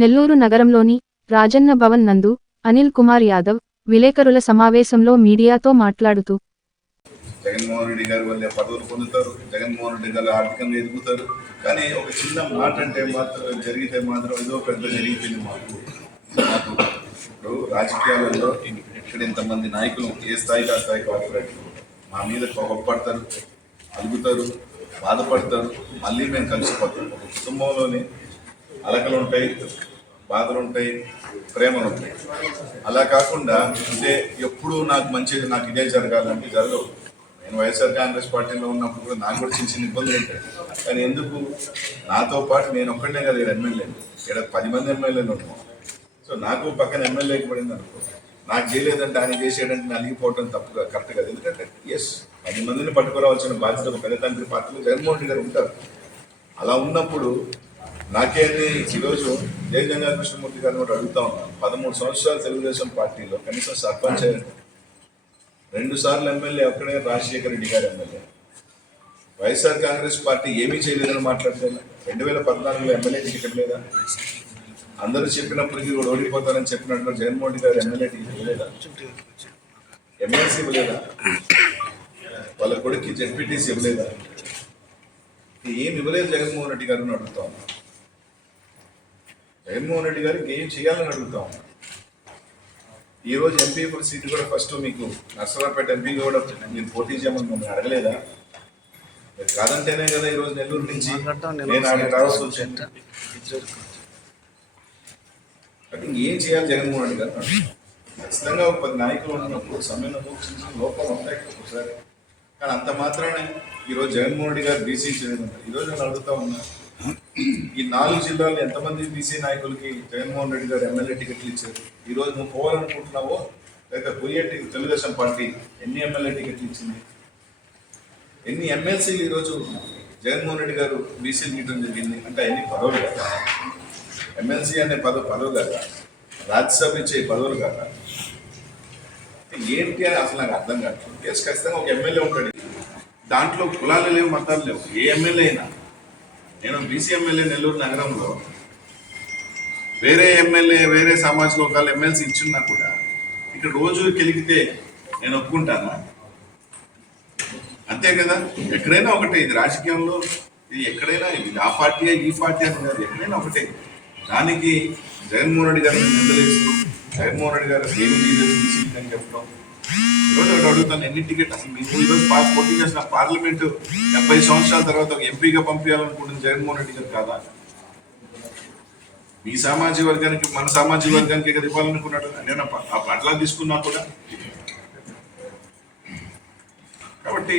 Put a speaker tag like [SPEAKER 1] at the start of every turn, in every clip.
[SPEAKER 1] నెల్లూరు నగరంలోని రాజన్న భవన్ నందు అనిల్ కుమార్ యాదవ్ విలేకరుల సమావేశంలో మీడియాతో మాట్లాడుతూ
[SPEAKER 2] జగన్మోహన్ రెడ్డి గారు వాళ్ళే పదవులు పొందుతారు జగన్మోహన్ రెడ్డి గారు ఆర్థికంగా ఎదుగుతారు కానీ ఒక చిన్న మాట అంటే మాత్రం జరిగితే మాత్రం ఏదో పెద్ద జరిగిపోయింది మాకు మాకు ఇప్పుడు రాజకీయాలలో ఇక్కడ ఇంతమంది నాయకులు ఏ స్థాయికి ఆ స్థాయికి వాడుతారు మా మీద కోపడతారు అలుగుతారు బాధపడతారు మళ్ళీ మేము కలిసిపోతాం కుటుంబంలోనే అలకలు ఉంటాయి బాధలు ఉంటాయి ప్రేమలు ఉంటాయి అలా కాకుండా ఇదే ఎప్పుడు నాకు మంచిది నాకు ఇదే జరగాలంటే జరగవు నేను వైఎస్ఆర్ కాంగ్రెస్ పార్టీలో ఉన్నప్పుడు కూడా నాకు కూడా చిన్న చిన్న ఇబ్బందులు ఉంటాయి కానీ ఎందుకు నాతో పాటు నేను ఒక్కడే కదా ఇక్కడ ఎమ్మెల్యే ఇక్కడ పది మంది ఎమ్మెల్యేలు ఉంటాం సో నాకు పక్కన ఎమ్మెల్యే పడింది అనుకో నాకు చేయలేదంటే ఆయన చేసేయడానికి అలిగిపోవడం తప్పుగా కరెక్ట్ కదా ఎందుకంటే ఎస్ పది మందిని పట్టుకురావాల్సిన బాధ్యత ఒక తల్లిదండ్రి పార్టీలో జగన్మోహన్ రెడ్డి గారు ఉంటారు అలా ఉన్నప్పుడు నాకేంది ఈరోజు జయగంగా కృష్ణమూర్తి గారిని కూడా అడుగుతా ఉన్నాను పదమూడు సంవత్సరాలు తెలుగుదేశం పార్టీలో కనీసం సర్పంచ్ రెండు సార్లు ఎమ్మెల్యే అక్కడే రాజశేఖర రెడ్డి గారు ఎమ్మెల్యే వైఎస్ఆర్ కాంగ్రెస్ పార్టీ ఏమీ చేయలేదని మాట్లాడితే రెండు వేల పద్నాలుగులో ఎమ్మెల్యే టికెట్ లేదా అందరూ చెప్పినప్పటికీ కూడా ఓడిపోతారని చెప్పినట్లు జగన్మోహన్ రెడ్డి గారు ఎమ్మెల్యే టికెట్ లేదా ఎమ్మెల్సీ ఇవ్వలేదా వాళ్ళ కొడుకు జెడ్పీటీసీ ఇవ్వలేదా ఏమి ఇవ్వలేదు జగన్మోహన్ రెడ్డి గారు అడుగుతా జగన్మోహన్ రెడ్డి గారికి ఏం చేయాలని అడుగుతాం ఈరోజు ఎంపీ సీటు కూడా ఫస్ట్ మీకు నర్సరాపేట ఎంపీ కూడా మీరు పోటీ చేయమని మమ్మల్ని అడగలేదా మీరు కాదంటేనే కదా ఈరోజు నెల్లూరు నుంచి నేను అడిగి రావాల్సి వచ్చింది అంటే ఏం చేయాలి జగన్మోహన్ రెడ్డి గారు ఖచ్చితంగా ఒక పది నాయకులు ఉన్నప్పుడు సమయంలో చిన్న లోపాలు ఉంటాయి ఒకసారి కానీ అంత మాత్రమే ఈరోజు జగన్మోహన్ రెడ్డి గారు బీసీ చేయడం ఈరోజు నేను అడుగుతా ఉన్నాను ఈ నాలుగు జిల్లాలు ఎంతమంది బీసీ నాయకులకి జగన్మోహన్ రెడ్డి గారు ఎమ్మెల్యే టికెట్లు ఇచ్చారు ఈరోజు నువ్వు పోవాలనుకుంటున్నావో లేక పోయేటి తెలుగుదేశం పార్టీ ఎన్ని ఎమ్మెల్యే టికెట్లు ఇచ్చింది ఎన్ని ఎమ్మెల్సీలు ఈరోజు జగన్మోహన్ రెడ్డి గారు బీసీలు గీయడం జరిగింది అంటే ఎన్ని పదవులు కదా ఎమ్మెల్సీ అనే పదవి పదవు కదా రాజ్యసభ ఇచ్చే పదవులు కదా ఏంటి అని అసలు నాకు అర్థం కాదు ఎస్ ఖచ్చితంగా ఒక ఎమ్మెల్యే ఉంటాడు దాంట్లో కులాలు లేవు మతాలు లేవు ఏ ఎమ్మెల్యే అయినా నేను బీసీ ఎమ్మెల్యే నెల్లూరు నగరంలో వేరే ఎమ్మెల్యే వేరే సామాజిక ఒకళ్ళు ఎమ్మెల్సీ ఇచ్చున్నా కూడా ఇక్కడ రోజు కెలిగితే నేను ఒప్పుకుంటానా అంతే కదా ఎక్కడైనా ఒకటే ఇది రాజకీయంలో ఇది ఎక్కడైనా ఇది ఆ పార్టీ ఈ పార్టీ అని కాదు ఎక్కడైనా ఒకటే దానికి జగన్మోహన్ రెడ్డి గారు నిందలేస్తూ జగన్మోహన్ రెడ్డి గారు ఏమి అని చెప్పడం అడుగుతాను ఎన్ని టికెట్ అసలు మీరు ఈరోజు పాస్ పోటీ చేసిన పార్లమెంట్ డెబ్బై సంవత్సరాల తర్వాత ఎంపీగా పంపించాలనుకుంటుంది జగన్మోహన్ రెడ్డి గారు కాదా మీ సామాజిక వర్గానికి మన సామాజిక వర్గానికి కదా ఇవ్వాలనుకున్నాడు నేను ఆ పట్ల తీసుకున్నా కూడా కాబట్టి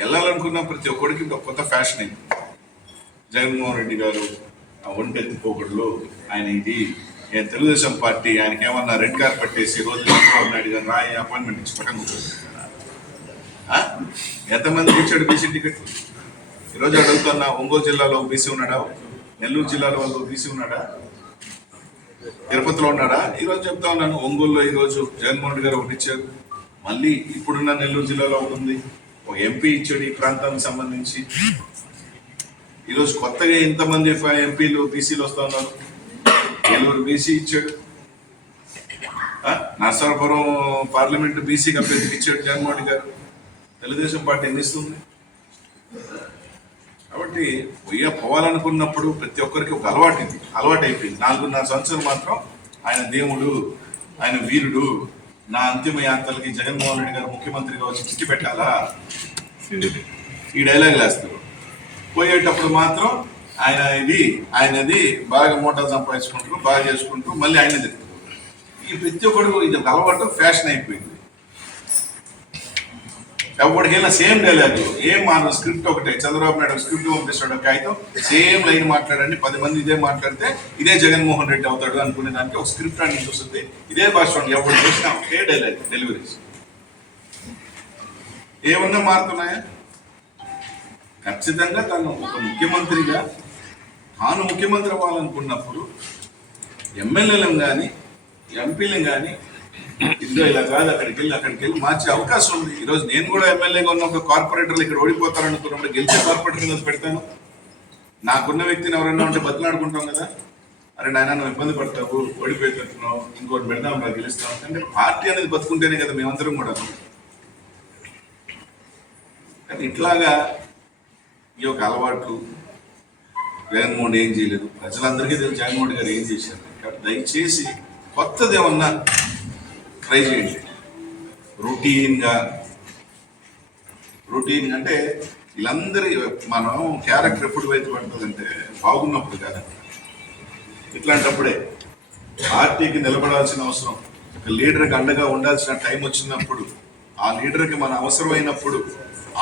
[SPEAKER 2] వెళ్ళాలనుకున్న ప్రతి ఒక్కడికి కొత్త ఫ్యాషన్ అయింది జగన్మోహన్ రెడ్డి గారు ఒంటెత్తుపోకడలు ఆయన ఇది నేను తెలుగుదేశం పార్టీ ఆయనకి ఏమన్నా రెడ్ కార్ పట్టేసి రోజు చంద్రబాబు నాయుడు గారు రాయి అపాయింట్మెంట్ ఇచ్చి పక్కన ఎంతమంది కూర్చోడు బీసీ టికెట్ ఈరోజు అడుగుతున్న ఒంగోలు జిల్లాలో బీసీ ఉన్నాడా నెల్లూరు జిల్లాలో వాళ్ళు బీసీ ఉన్నాడా తిరుపతిలో ఉన్నాడా ఈరోజు చెప్తా ఉన్నాను ఒంగోలులో ఈరోజు జగన్మోహన్ రెడ్డి గారు ఒకటి ఇచ్చారు మళ్ళీ ఇప్పుడున్న నెల్లూరు జిల్లాలో ఉంది ఒక ఎంపీ ఇచ్చాడు ఈ ప్రాంతానికి సంబంధించి ఈరోజు కొత్తగా ఎంతమంది ఎంపీలు బీసీలు వస్తూ ఉన్నారు ఏలూరు బీసీ ఇచ్చాడు నర్సాపురం పార్లమెంట్ బీసీ అభ్యర్థికి ఇచ్చాడు జగన్మోహన్ గారు తెలుగుదేశం పార్టీ ఏం ఇస్తుంది కాబట్టి పోయ పోవాలనుకున్నప్పుడు ప్రతి ఒక్కరికి ఒక అలవాటు ఇది అలవాటు అయిపోయింది నాలుగున్నర సంవత్సరాలు మాత్రం ఆయన దేవుడు ఆయన వీరుడు నా అంతిమ యాత్రలకి జగన్మోహన్ రెడ్డి గారు ముఖ్యమంత్రిగా వచ్చి చిట్టి పెట్టాలా ఈ డైలాగ్ వేస్తారు పోయేటప్పుడు మాత్రం ఆయన ఇది ఆయనది బాగా మోటార్ సంపాదించుకుంటారు బాగా చేసుకుంటూ మళ్ళీ ఆయన తిరుగుతారు ఈ ప్రతి ఒక్కడు ఇది అలవాటు ఫ్యాషన్ అయిపోయింది ఎవరికైనా సేమ్ డైలాగు ఏం మన స్క్రిప్ట్ ఒకటే చంద్రబాబు నాయుడు స్క్రిప్ట్ పంపిస్తాడు ఒక కాగితం సేమ్ లైన్ మాట్లాడండి పది మంది ఇదే మాట్లాడితే ఇదే జగన్మోహన్ రెడ్డి అవుతాడు అనుకునే దానికి ఒక స్క్రిప్ట్ అని చూస్తుంది ఇదే భాష ఎవరు చూసినా ఒకే డైలాగ్ డెలివరీస్ ఏమన్నా మారుతున్నాయా ఖచ్చితంగా తను ఒక ముఖ్యమంత్రిగా తాను ముఖ్యమంత్రి అవ్వాలనుకున్నప్పుడు ఎమ్మెల్యేలను కానీ ఎంపీలను కానీ ఇందులో ఇలా కాదు అక్కడికి వెళ్ళి అక్కడికి వెళ్ళి మార్చే అవకాశం ఉంది ఈరోజు నేను కూడా ఎమ్మెల్యేగా ఉన్న ఒక కార్పొరేటర్లు ఇక్కడ ఓడిపోతారనుకున్నప్పుడు గెలిచే కార్పొరేటర్ మీద పెడతాను నాకున్న వ్యక్తిని ఎవరైనా ఉంటే బతులాడుకుంటాం కదా అరే నాయన నువ్వు ఇబ్బంది పడతావు ఓడిపోయేటట్టున్నావు ఇంకోటి పెడదాం రా గెలుస్తాం అంటే పార్టీ అనేది బతుకుంటేనే కదా మేమందరం కూడా కానీ ఇట్లాగా ఈ యొక్క అలవాట్లు జగన్మోహన్ ఏం చేయలేదు ప్రజలందరికీ తెలుసు జగన్మోహన్ గారు ఏం చేశారు కాబట్టి దయచేసి కొత్తది ఏమన్నా ట్రై చేయండి రొటీన్గా రొటీన్ అంటే వీళ్ళందరి మనం క్యారెక్టర్ ఎప్పుడు బయటపడుతుందంటే బాగున్నప్పుడు కాదు ఇట్లాంటప్పుడే పార్టీకి నిలబడాల్సిన అవసరం ఒక లీడర్కి అండగా ఉండాల్సిన టైం వచ్చినప్పుడు ఆ లీడర్కి మన అవసరమైనప్పుడు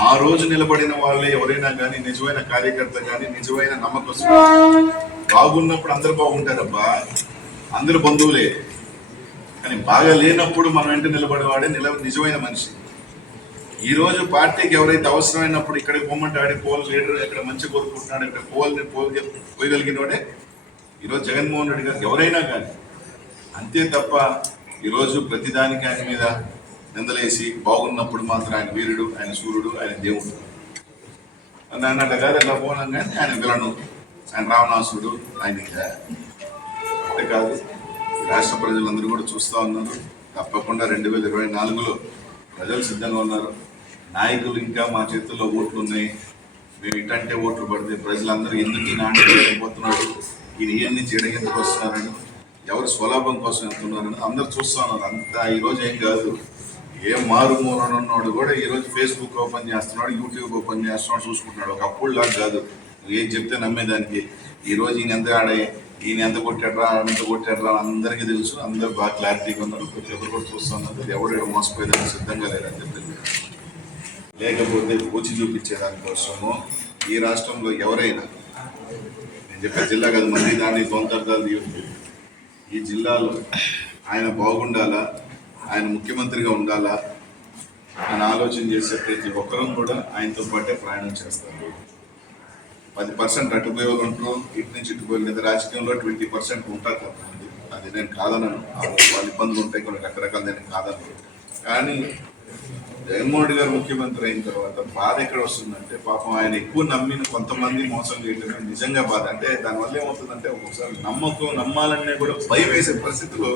[SPEAKER 2] ఆ రోజు నిలబడిన వాళ్ళే ఎవరైనా కానీ నిజమైన కార్యకర్త కానీ నిజమైన నమ్మకం బాగున్నప్పుడు అందరు బాగుంటారబ్బా అందరు బంధువులే కానీ బాగా లేనప్పుడు మనం వెంట నిలబడేవాడే నిల నిజమైన మనిషి ఈ రోజు పార్టీకి ఎవరైతే అవసరమైనప్పుడు ఇక్కడికి పొమ్మంటే పోల్ లీడర్ ఇక్కడ మంచి కోరుకుంటున్నాడు ఇక్కడ పోల్ని పోల్ పోయగలిగిన వాడే ఈరోజు జగన్మోహన్ రెడ్డి గారు ఎవరైనా కానీ అంతే తప్ప ఈరోజు ప్రతిదానికి ఆయన మీద నిందలేసి బాగున్నప్పుడు మాత్రం ఆయన వీరుడు ఆయన సూర్యుడు ఆయన దేవుడు అని అన్నట్టు గారు ఎలా పోనం కానీ ఆయన విలను ఆయన రావణాసుడు ఆయన అంటే కాదు రాష్ట్ర ప్రజలందరూ కూడా చూస్తూ ఉన్నారు తప్పకుండా రెండు వేల ఇరవై నాలుగులో ప్రజలు సిద్ధంగా ఉన్నారు నాయకులు ఇంకా మా చేతుల్లో ఓట్లు ఉన్నాయి మేము ఇటంటే ఓట్లు పడితే ప్రజలందరూ ఎందుకు నాటి పోతున్నారు ఈయన ఇవన్నీ చేయడం ఎందుకు వస్తున్నారని ఎవరు స్వలాభం కోసం ఉన్నారని అందరు చూస్తూ ఉన్నారు అంత ఈరోజు ఏం కాదు ఏ ఉన్నాడు కూడా ఈరోజు ఫేస్బుక్ ఓపెన్ చేస్తున్నాడు యూట్యూబ్ ఓపెన్ చేస్తున్నాడు చూసుకుంటున్నాడు ఒకప్పుడు లాగా కాదు ఏం చెప్తే నమ్మేదానికి ఈరోజు ఈయన ఎంత ఆడే ఈయన ఎంత కొట్టాడరా ఎంత కొట్టాడరా అందరికీ తెలుసు అందరు బాగా క్లారిటీగా ఉన్నారు ప్రతి ఒక్కరు కూడా చూస్తున్నారు ఎవరు మోసపోయేదానికి సిద్ధంగా లేదని చెప్పింది లేకపోతే పూచి చూపించేదానికోసము ఈ రాష్ట్రంలో ఎవరైనా నేను చెప్పే జిల్లా కాదు మళ్ళీ దాన్ని తొందరగా ఈ జిల్లాలో ఆయన బాగుండాలా ఆయన ముఖ్యమంత్రిగా ఉండాలా అని ఆలోచన చేసే ప్రతి ఒక్కరూ కూడా ఆయనతో పాటే ప్రయాణం చేస్తారు పది పర్సెంట్ అటు పోయేవాళ్ళు ఉంటారు ఇటు నుంచి ఇటు పోయి లేదా రాజకీయంలో ట్వంటీ పర్సెంట్ ఉంటా కొంతమంది అది నేను కాదనను వాళ్ళ ఇబ్బందులు ఉంటాయి కొన్ని రకరకాల నేను కాదను కానీ జగన్మోహన్ గారు ముఖ్యమంత్రి అయిన తర్వాత బాధ ఎక్కడ వస్తుందంటే పాపం ఆయన ఎక్కువ నమ్మిన కొంతమంది మోసం చేయటమే నిజంగా బాధ అంటే దానివల్ల ఏమవుతుందంటే ఒక్కొక్కసారి నమ్మకం నమ్మాలనే కూడా భయం వేసే పరిస్థితిలో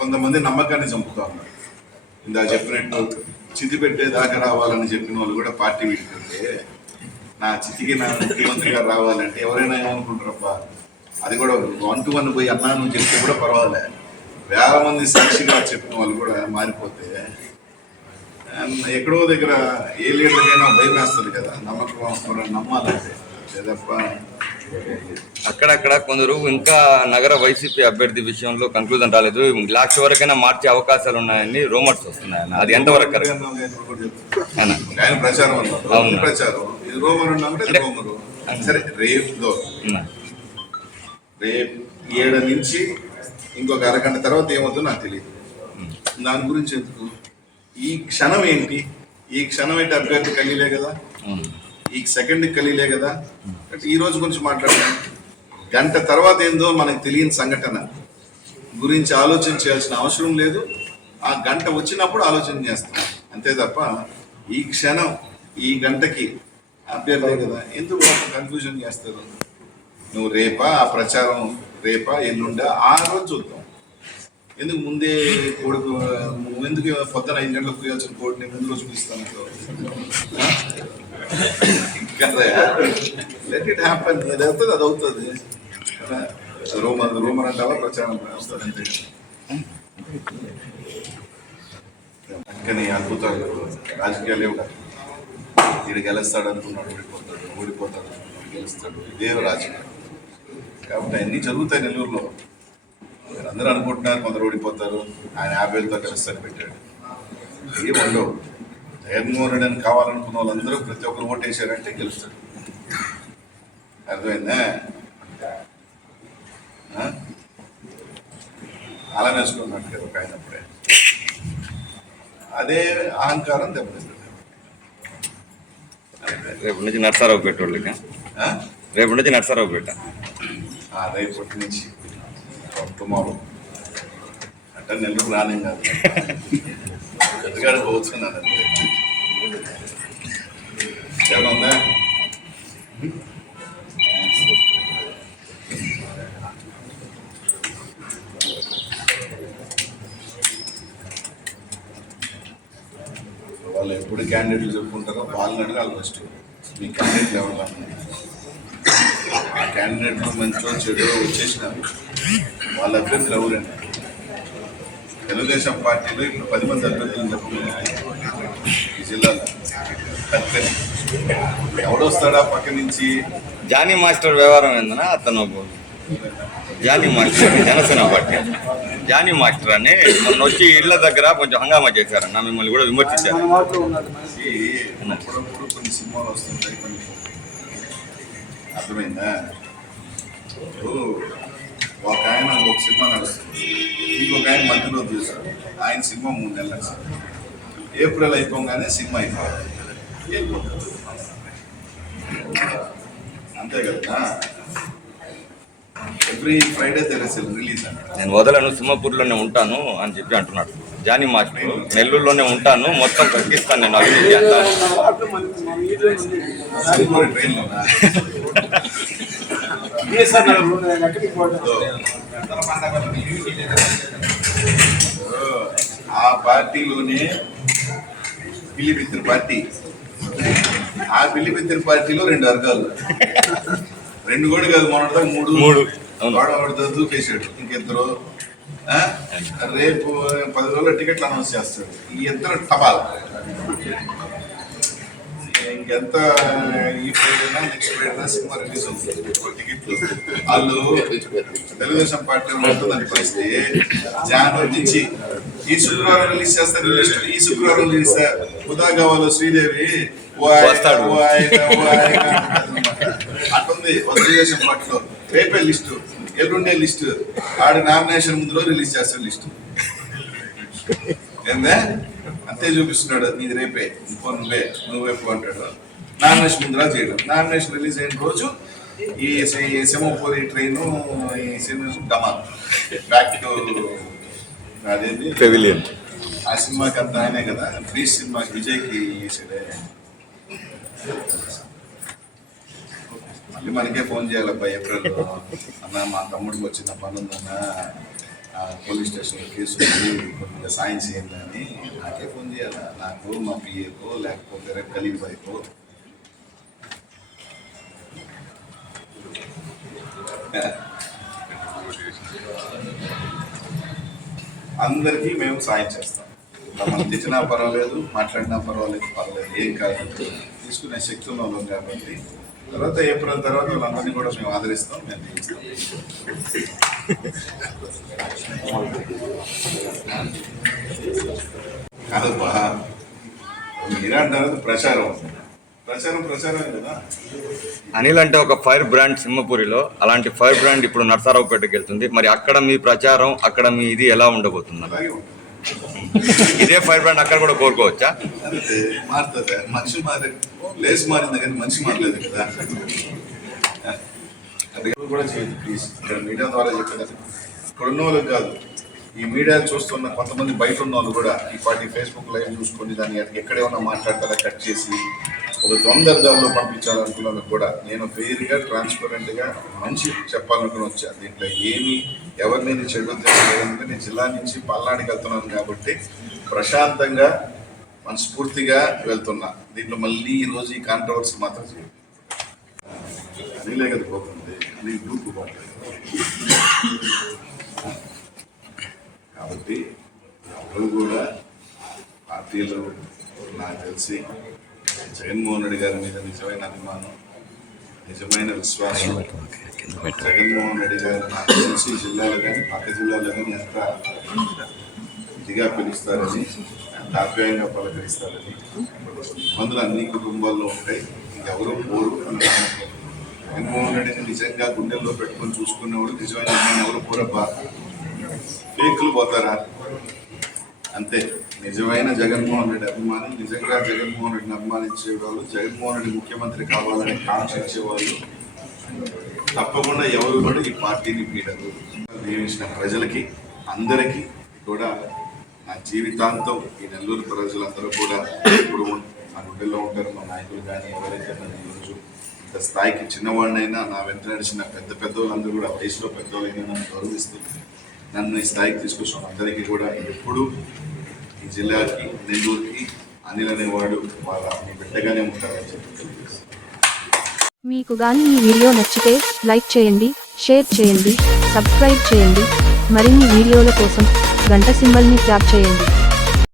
[SPEAKER 2] కొంతమంది నమ్మకాన్ని చంపుతా ఉన్నారు ఇందా చెప్పినట్టు చితి పెట్టేదాకా రావాలని చెప్పిన వాళ్ళు కూడా పార్టీ పెట్టుకుంటే నా చితికి నా ముఖ్యమంత్రి గారు రావాలంటే ఎవరైనా ఏమనుకుంటారబ్బా అది కూడా వన్ టు వన్ పోయి అన్నా నువ్వు చెప్తే కూడా పర్వాలే వేల మంది సాక్షిగా చెప్పిన వాళ్ళు కూడా మారిపోతే ఎక్కడో దగ్గర ఏ లీడర్కైనా భయం వేస్తుంది కదా నమ్మకం నమ్మాలంటే లేదప్ప
[SPEAKER 1] అక్కడక్కడ కొందరు ఇంకా నగర వైసీపీ అభ్యర్థి విషయంలో కన్క్లూజన్ రాలేదు లాస్ట్ వరకైనా మార్చే అవకాశాలు ఉన్నాయని రూమర్స్ వస్తున్నాయన్న అది ఎంతవరకు
[SPEAKER 2] సరే రేపు నుంచి ఇంకొక అరగంట తర్వాత ఏమవుతుందో నాకు తెలియదు దాని గురించి ఎందుకు ఈ క్షణం ఏంటి ఈ క్షణం అయితే అభ్యర్థి కలిగిలే కదా ఈ సెకండ్ కలిలే కదా ఈ రోజు గురించి మాట్లాడదాం గంట తర్వాత ఏందో మనకు తెలియని సంఘటన గురించి ఆలోచన చేయాల్సిన అవసరం లేదు ఆ గంట వచ్చినప్పుడు ఆలోచన చేస్తాం అంతే తప్ప ఈ క్షణం ఈ గంటకి అభ్యర్థి కదా ఎందుకు కన్ఫ్యూజన్ చేస్తారు నువ్వు రేపా ఆ ప్రచారం రేపా ఎల్లుండా ఆ రోజు చూద్దాం ఎందుకు ముందే కోడికి ఎందుకు పొద్దున ఐదు గంటలకు పోయాల్సిన కోడిని ముందు రోజు పిలుస్తాను కదా అది అవుతుంది అది అవుతుంది రూమర్ రూమర్ అంటావా ప్రచారం వస్తుంది అంతే కానీ అద్భుతాలు రాజకీయాలు ఇవ్వడా వీడు గెలుస్తాడు అనుకున్నాడు ఓడిపోతాడు ఓడిపోతాడు గెలుస్తాడు ఇదే రాజకీయాలు కాబట్టి అన్నీ జరుగుతాయి నెల్లూరులో అందరూ అనుకుంటున్నారు కొందరు ఓడిపోతారు ఆయన యాభై వేలతో కలుస్తాను పెట్టాడు ఏ వాళ్ళు జగన్మోహన్ రెడ్డి అని కావాలనుకున్న వాళ్ళందరూ ప్రతి ఒక్కరు ఓటేసారంటే గెలుస్తారు అర్థమైందా అలా నేర్చుకున్నాడు కదా ఒక ఆయన అప్పుడే అదే అహంకారం దెబ్బతింది
[SPEAKER 1] రేపు నుంచి నర్సారావు వాళ్ళకి రేపు నుంచి నర్సారావుపేట రేపటి నుంచి టుమారో అంటే నెలకు
[SPEAKER 2] రానేం కాదు ఎందుకంటే పోతున్నాను ఏమన్నా వాళ్ళు ఎప్పుడు క్యాండిడేట్లు చెప్పుకుంటారో వాళ్ళని అడగాలి ఫస్ట్ మీ క్యాండిడేట్ ఎవరు ఆ క్యాండిడేట్లు మంచిగా చెడు వచ్చేసినారు వాళ్ళ అభ్యర్థులు ఎవరండి
[SPEAKER 1] తెలుగుదేశం పార్టీలో ఇప్పుడు పది మంది అభ్యర్థులు చెప్పుకున్నారు ఈ జిల్లాలో ఎవడొస్తాడా పక్క నుంచి జానీ మాస్టర్ వ్యవహారం ఏందనా అతను Jani master Janasena party Jani master అని మొన్న వచ్చి ఇళ్ల దగ్గర కొంచెం హంగామా చేశారన్న మిమ్మల్ని కూడా విమర్శించారు
[SPEAKER 2] కొన్ని సినిమాలు వస్తుంటాయి అర్థమైందా ఒక ఆయన ఒక సినిమా నడుస్తుంది ఇంకొక ఆయన మధ్యలో చూశారు ఆయన సినిమా మూడు నెలలు నడుస్తుంది ఏప్రిల్ అయిపోగానే సినిమా అయిపోతుంది
[SPEAKER 1] అంతే కదా ఎవ్రీ ఫ్రైడే తెలిసింది రిలీజ్ నేను వదలను సింహపూర్లోనే ఉంటాను అని చెప్పి అంటున్నాడు జానీ మాస్ నెల్లూరులోనే ఉంటాను మొత్తం తగ్గిస్తాను నేను
[SPEAKER 2] అభివృద్ధి ఆ పార్టీలోనే పిలిపిత్తుల పార్టీ ఆ పిలిపిత్తుల పార్టీలో రెండు వర్గాలు రెండు కూడా కాదు మొన్న మూడు మూడు వాడు చూపేశాడు ఇంకిద్దరు రేపు పది రోజుల టికెట్లు అనౌన్స్ చేస్తాడు ఈ ఇద్దరు టపాల్ మనకి ఎంత ఈ ఫ్రైడేనా నెక్స్ట్ ఫ్రైడేనా సినిమా రిలీజ్ అవుతుంది టికెట్లు వాళ్ళు తెలుగుదేశం పార్టీ ఉంటుందని పరిస్థితి జాన్వరి నుంచి ఈ శుక్రవారం రిలీజ్ చేస్తారు ఈ శుక్రవారం రిలీజ్ ఉదాగావాలో శ్రీదేవి అట్టుంది తెలుగుదేశం పార్టీలో రేపే లిస్టు ఎల్లుండే లిస్ట్ ఆడి నామినేషన్ ముందులో రిలీజ్ చేస్తారు లిస్టు ఏందే అంతే చూపిస్తున్నాడు నీది రేపే ఇంకో నువ్వే నువ్వే అంటాడు నామినేషన్ ముందులా చేయడం నామినేషన్ రిలీజ్ అయిన రోజు ఈ సెమోపోరి ట్రైన్ ఈ సినిమా డమా బ్యాక్ టు అదేంటి ఆ సినిమాకి అంత ఆయనే కదా ఫ్రీ సినిమా విజయ్కి వేసాడే మళ్ళీ మనకే ఫోన్ చేయాలబ్బా ఏప్రిల్ అన్న మా తమ్ముడికి వచ్చిన పనుందన్నా పోలీస్ స్టేషన్ కేసు కొద్దిగా సాయం చేయండి అని నాకే ఫోన్ చేయాలి నాకు మా పిఏకో లేకపోతే రేపు కలిగి బాయ్కో అందరికీ మేము సాయం చేస్తాం మనం తిట్టినా పర్వాలేదు మాట్లాడినా పర్వాలేదు పర్వాలేదు ఏం కాదు తీసుకునే శక్తుల్లో ఉన్నాం కాబట్టి
[SPEAKER 1] తర్వాత ఏప్రిల్ తర్వాత
[SPEAKER 2] వాళ్ళందరినీ కూడా మేము ఆదరిస్తాం మేము తీయిస్తాం కాదు బహా మీరే అంటారు ప్రచారం ప్రచారం ప్రచారం కదా
[SPEAKER 1] అనిల్ అంటే ఒక ఫైర్ బ్రాండ్ సింహపురిలో అలాంటి ఫైర్ బ్రాండ్ ఇప్పుడు నరసారావుపేటకి వెళ్తుంది మరి అక్కడ మీ ప్రచారం అక్కడ మీ ఇది ఎలా ఉండబోతుంది అలాగే ఇదే ఫైర్ బ్రాండ్ అక్కడ కూడా కోరుకోవచ్చా మారుతుంది
[SPEAKER 2] మనిషి మారే ప్లేస్ మారింది కానీ మనిషి మారలేదు కదా కూడా చేయదు ప్లీజ్ ఇక్కడ మీడియా ద్వారా చెప్పేది ఇక్కడ ఉన్న వాళ్ళకి కాదు ఈ మీడియా చూస్తున్న కొంతమంది బయట ఉన్న వాళ్ళు కూడా ఈ పార్టీ ఫేస్బుక్ లైవ్ చూసుకొని దాన్ని ఎక్కడేమన్నా మాట్లాడతారా కట్ చేసి ఒక దొంగ దారిలో పంపించాలనుకున్నాను కూడా నేను ఫెయిర్గా ట్రాన్స్పరెంట్గా మంచి చెప్పాలనుకుని వచ్చాను దీంట్లో ఏమి ఎవరి మీద చెడు నేను జిల్లా నుంచి పల్నాడుకి వెళ్తున్నాను కాబట్టి ప్రశాంతంగా మనస్ఫూర్తిగా వెళ్తున్నా దీంట్లో మళ్ళీ ఈరోజు ఈ కాంట్రవర్సీ మాత్రం చేయండి అనిలే కదా పోతుంది నీ గ్రూప్ కాబట్టి ఎవరు కూడా పార్టీలో నాకు తెలిసి జగన్మోహన్ రెడ్డి గారి మీద నిజమైన అభిమానం నిజమైన విశ్వాసం జగన్మోహన్ రెడ్డి గారు నాకు తెలిసి జిల్లాలో కానీ పక్క జిల్లాలో కానీ ఎంత ఇదిగా పిలుస్తారని ఆప్యాయంగా పలకరిస్తారని మందులు అన్ని కుటుంబాల్లో ఉంటాయి ఇంకెవరో పోరు జగన్మోహన్ రెడ్డిని నిజంగా గుండెల్లో పెట్టుకొని చూసుకునేవాడు నిజమైన ఎవరు పోరబ్బా ఫేక్లు పోతారా అంతే నిజమైన జగన్మోహన్ రెడ్డి అభిమాని నిజంగా జగన్మోహన్ రెడ్డిని అభిమానించే వాళ్ళు జగన్మోహన్ రెడ్డి ముఖ్యమంత్రి కావాలని కాంక్షించే వాళ్ళు తప్పకుండా ఎవరు కూడా ఈ పార్టీని పీడరు నియమించిన ప్రజలకి అందరికీ కూడా నా జీవితాంతం ఈ నెల్లూరు ప్రజలందరూ కూడా ఇప్పుడు మా గుడ్డల్లో ఉంటారు మా నాయకులు కానీ ఎవరైతే నన్ను ఈరోజు ఇంత స్థాయికి చిన్నవాడినైనా నా వెంట నడిచిన పెద్ద పెద్దవాళ్ళందరూ కూడా వయసులో పెద్దవాళ్ళైనా నన్ను గౌరవిస్తూ నన్ను ఈ స్థాయికి తీసుకొచ్చిన అందరికీ కూడా ఎప్పుడూ ఈ జిల్లాకి నెల్లూరుకి అనిల్ అనేవాడు వాళ్ళ మీ బిడ్డగానే ఉంటారని చెప్పి
[SPEAKER 1] మీకు గాని ఈ వీడియో నచ్చితే లైక్ చేయండి షేర్ చేయండి సబ్స్క్రైబ్ చేయండి మరిన్ని వీడియోల కోసం గంట సింబల్ని ట్యాప్ చేయండి